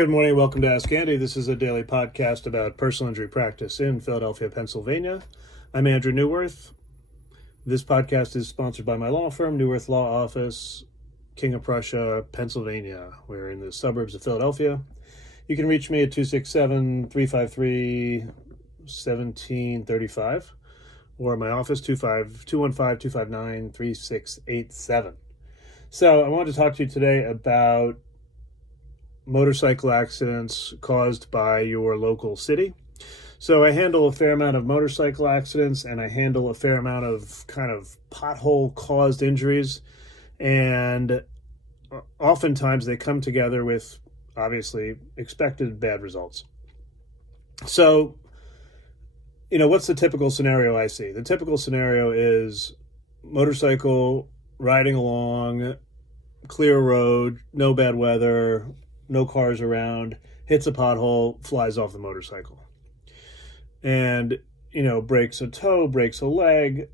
Good morning. Welcome to Ask Andy. This is a daily podcast about personal injury practice in Philadelphia, Pennsylvania. I'm Andrew Neuwirth. This podcast is sponsored by my law firm, Neuwirth Law Office, King of Prussia, Pennsylvania. We're in the suburbs of Philadelphia. You can reach me at 267-353-1735 or my office, 215-259-3687. So I wanted to talk to you today about motorcycle accidents caused by your local city. So I handle a fair amount of motorcycle accidents, and I handle a fair amount of kind of pothole-caused injuries, and oftentimes they come together with, obviously, expected bad results. So, what's the typical scenario I see? The typical scenario is motorcycle riding along, clear road, no bad weather, no cars around, hits a pothole, flies off the motorcycle. And, breaks a toe, breaks a leg,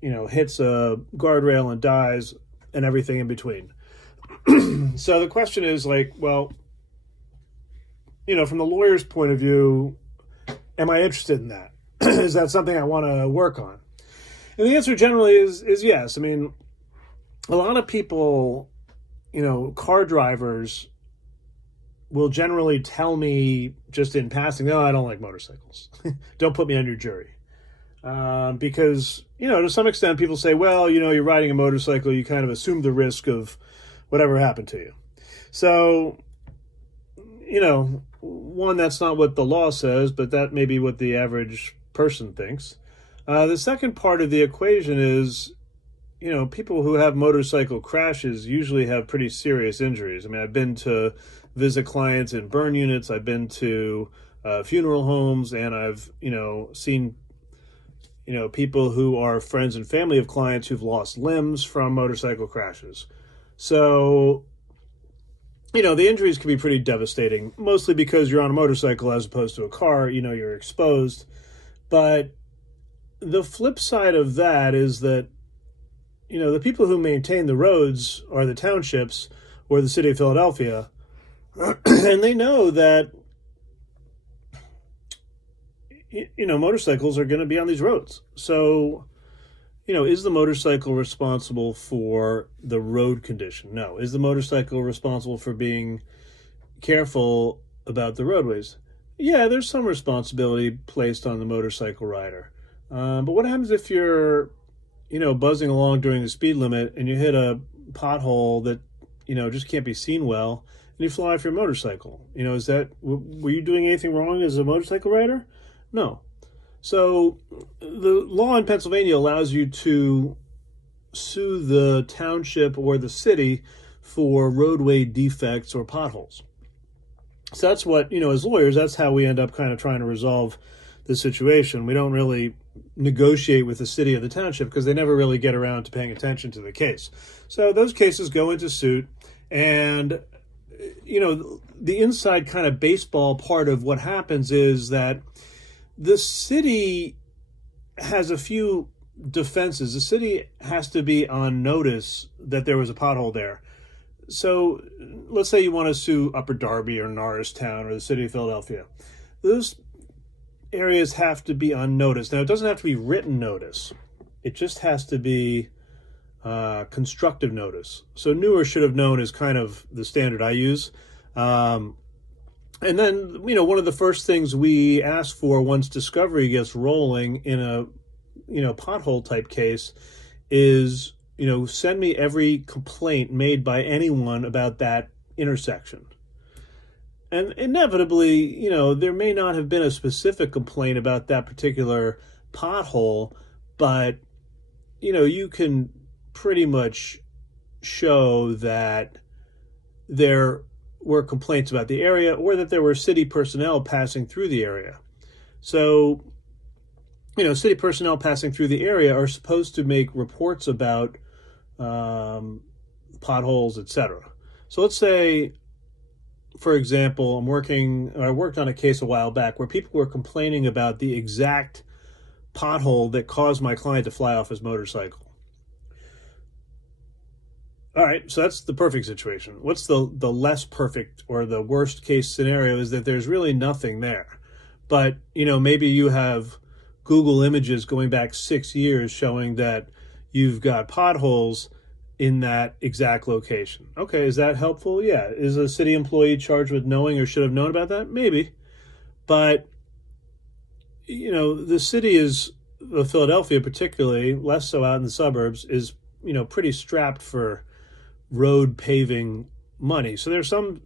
hits a guardrail and dies, and everything in between. So the question is from the lawyer's point of view, am I interested in that? Is that something I want to work on? And the answer generally is yes. I mean, a lot of people, car drivers will generally tell me just in passing, oh, I don't like motorcycles. Don't put me on your jury. Because, to some extent people say, well, you're riding a motorcycle, you kind of assume the risk of whatever happened to you. So, one, that's not what the law says, but that may be what the average person thinks. The second part of the equation is, people who have motorcycle crashes usually have pretty serious injuries. I mean, I've been to visit clients in burn units, I've been to funeral homes, and I've, seen, people who are friends and family of clients who've lost limbs from motorcycle crashes. So, the injuries can be pretty devastating, mostly because you're on a motorcycle as opposed to a car, you're exposed. But the flip side of that is that, the people who maintain the roads are the townships or the city of Philadelphia, and they know that, motorcycles are going to be on these roads. So, is the motorcycle responsible for the road condition? No. Is the motorcycle responsible for being careful about the roadways? Yeah, there's some responsibility placed on the motorcycle rider. But what happens if you're, buzzing along during the speed limit and you hit a pothole that, just can't be seen well, and you fly off your motorcycle? Were you doing anything wrong as a motorcycle rider? No. So the law in Pennsylvania allows you to sue the township or the city for roadway defects or potholes. So that's what, as lawyers, that's how we end up kind of trying to resolve the situation. We don't really negotiate with the city or the township because they never really get around to paying attention to the case. So those cases go into suit, and the inside kind of baseball part of what happens is that the city has a few defenses. The city has to be on notice that there was a pothole there. So let's say you want to sue Upper Darby or Norristown or the city of Philadelphia. Those areas have to be on notice. Now, it doesn't have to be written notice. It just has to be constructive notice. So Neuwirth should have known is kind of the standard I use. And then, one of the first things we ask for once discovery gets rolling in a, pothole type case is, send me every complaint made by anyone about that intersection. And inevitably, there may not have been a specific complaint about that particular pothole, but, you can pretty much show that there were complaints about the area or that there were city personnel passing through the area. So, city personnel passing through the area are supposed to make reports about potholes, etc. So let's say, for example, I worked on a case a while back where people were complaining about the exact pothole that caused my client to fly off his motorcycle. All right, so that's the perfect situation. What's the less perfect or the worst case scenario is that there's really nothing there. But, maybe you have Google images going back 6 years showing that you've got potholes in that exact location. Okay, is that helpful? Yeah. Is a city employee charged with knowing or should have known about that? Maybe. But, the city of Philadelphia, particularly, less so out in the suburbs, is, pretty strapped for road paving money. So there's some,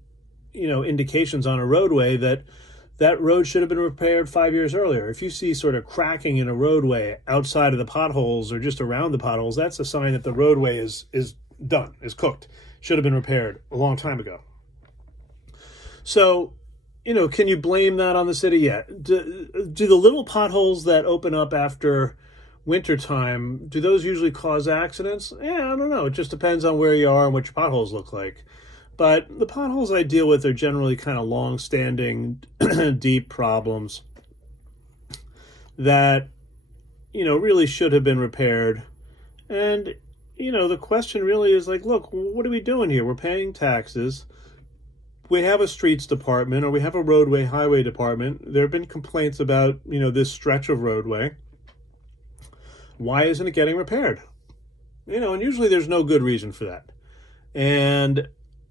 indications on a roadway that road should have been repaired 5 years earlier. If you see sort of cracking in a roadway outside of the potholes or just around the potholes, that's a sign that the roadway is done, is cooked. Should have been repaired a long time ago. So, can you blame that on the city? Yeah. Do the little potholes that open up after wintertime, do those usually cause accidents? Yeah, I don't know. It just depends on where you are and what your potholes look like. But the potholes I deal with are generally kind of long-standing, deep problems that, really should have been repaired. And, the question really is like, look, what are we doing here? We're paying taxes. We have a streets department or we have a roadway highway department. There have been complaints about, this stretch of roadway. Why isn't it getting repaired? And usually there's no good reason for that. And,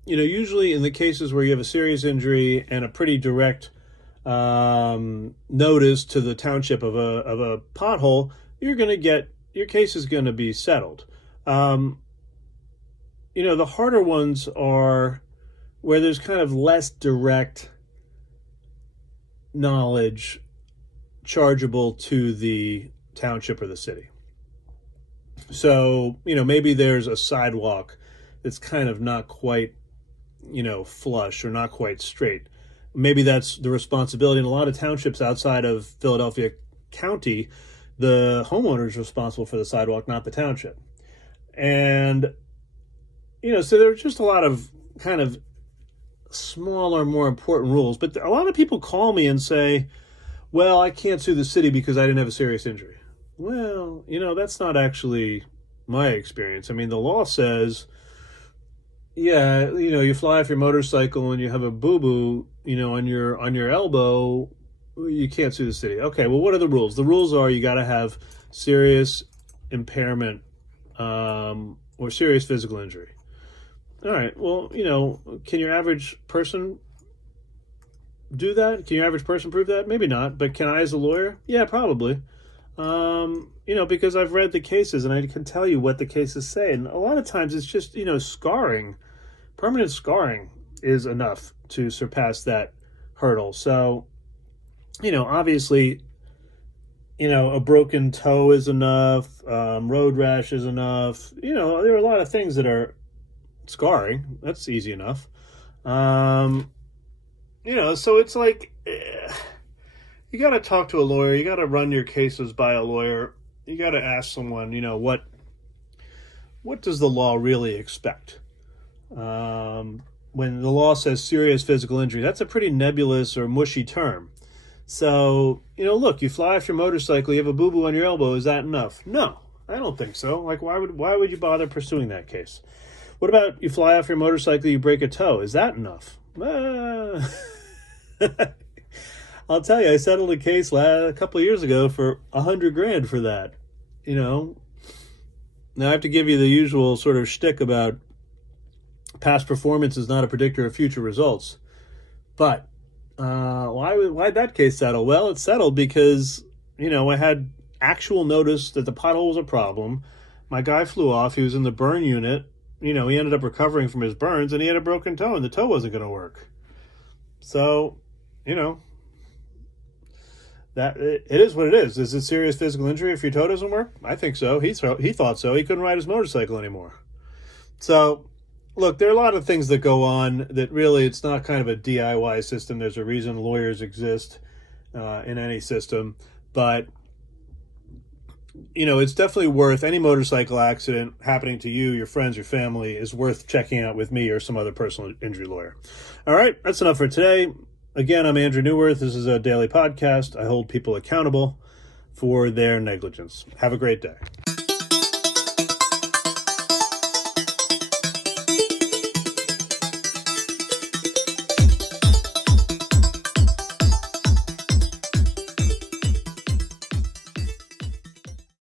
usually in the cases where you have a serious injury and a pretty direct notice to the township of a pothole, your case is going to be settled. The harder ones are where there's kind of less direct knowledge chargeable to the township or the city. So, maybe there's a sidewalk that's kind of not quite, flush or not quite straight. Maybe that's the responsibility. In a lot of townships outside of Philadelphia County, the homeowner is responsible for the sidewalk, not the township. And, so there's just a lot of kind of smaller, more important rules. But a lot of people call me and say, well, I can't sue the city because I didn't have a serious injury. Well, that's not actually my experience. I mean, the law says, yeah, you fly off your motorcycle and you have a boo-boo, on your elbow, you can't sue the city. Okay, well, what are the rules? The rules are you got to have serious impairment or serious physical injury. All right, well, can your average person do that? Can your average person prove that? Maybe not, but can I as a lawyer? Yeah, probably. Because I've read the cases and I can tell you what the cases say. And a lot of times it's just, scarring. Permanent scarring is enough to surpass that hurdle. So, obviously, a broken toe is enough. Road rash is enough. There are a lot of things that are scarring. That's easy enough. So it's like, you got to talk to a lawyer. You got to run your cases by a lawyer. You got to ask someone, what does the law really expect? When the law says serious physical injury, that's a pretty nebulous or mushy term. So, look, you fly off your motorcycle, you have a boo-boo on your elbow. Is that enough? No, I don't think so. Like, why would you bother pursuing that case? What about you fly off your motorcycle, you break a toe? Is that enough? I'll tell you, I settled a case a couple of years ago for $100,000 for that. Now I have to give you the usual sort of shtick about past performance is not a predictor of future results. But why'd that case settle? Well, it settled because, I had actual notice that the pothole was a problem. My guy flew off. He was in the burn unit. He ended up recovering from his burns, and he had a broken toe, and the toe wasn't going to work. So, that it is what it is. Is it serious physical injury if your toe doesn't work? I think so. He thought so. He couldn't ride his motorcycle anymore. So, look, there are a lot of things that go on that really it's not kind of a DIY system. There's a reason lawyers exist in any system. But, it's definitely worth any motorcycle accident happening to you, your friends, your family is worth checking out with me or some other personal injury lawyer. All right, that's enough for today. Again, I'm Andrew Neuwirth. This is a daily podcast. I hold people accountable for their negligence. Have a great day.